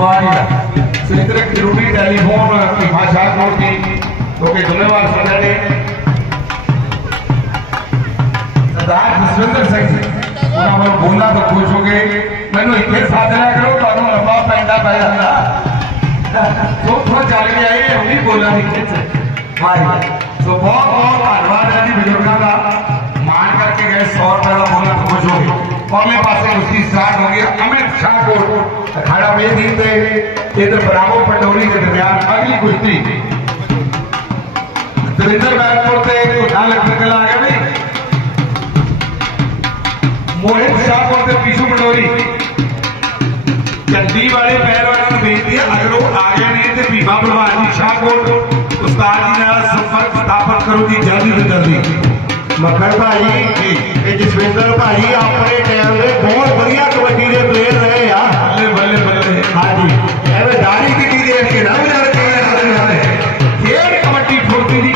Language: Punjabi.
semuanya. Sedikit dirumi telepon di masyarakat di Oke, Gunawan Sadari. ਸਰਦਾਰ ਜਸਵਿੰਦਰ ਸਿੰਘ ਉਹਨਾਂ ਵੱਲ ਬੋਲਣਾ ਤਾਂ ਖੁਸ਼ ਹੋ ਗਏ। ਮੈਨੂੰ ਇੱਥੇ ਸਾਥ ਲਿਆ ਕਰੋ ਤੁਹਾਨੂੰ ਲੰਬਾ ਪੈਂਦਾ ਪੈ ਜਾਂਦਾ। ਉਹ ਥੋੜਾ ਚੱਲ ਗਿਆ ਇਹ ਉਹ ਵੀ ਬੋਲਾਂ ਦੀ ਖਿੱਚ। ਹਾਂ ਸੋ ਬਹੁਤ ਬਹੁਤ ਧੰਨਵਾਦ ਹੈ ਜੀ ਬਜ਼ੁਰਗਾਂ ਦਾ। ਮਾਨ ਕਰਕੇ ਗਏ 100 ਰੁਪਏ ਦਾ ਬੋਲਣਾ ਖੁਸ਼ ਹੋ ਗਏ। ਅਗਲੇ ਪਾਸੇ ਉਸਦੀ ਸਟਾਰਟ ਹੋ ਗਈ ਅਮਿਤ ਸ਼ਾਹ ਕੋਲ। ਤੇ ਦੇ ਤੇ ਗਿਆ ਤੇ ਚੰਦੀ ਵਾਲੇ ਪੈਰ ਵਾਲਿਆਂ ਨੂੰ ਬੇਨਤੀ ਅਗਰ ਉਹ ਆ ਗਏ ਨੇ ਤੇ ਭੀਮਾ ਬਲਵਾਨ ਜੀ ਸ਼ਾਹਕੋਟ ਉਸਤਾਦ ਜੀ ਨਾਲ ਸੰਪਰਕ ਸਥਾਪਿਤ ਕਰੋ ਜੀ ਜਲਦੀ ਤੋਂ ਜਲਦੀ। ਮੱਖਣ ਭਾਜੀ ਇਹ ਜਸਵਿੰਦਰ ਭਾਜੀ ਆਪਣੇ ਬੱਲੇ ਹਾਂਜੀ ਐਵੇਂ ਦਾੜੀ ਕਿੱਡੀ ਦੇਖ ਕੇ ਨਾ ਵਿਚਾਰ ਕੇ ਖੇਡ ਕਬੱਡੀ ਫੁਰਤੀ ਦੀ।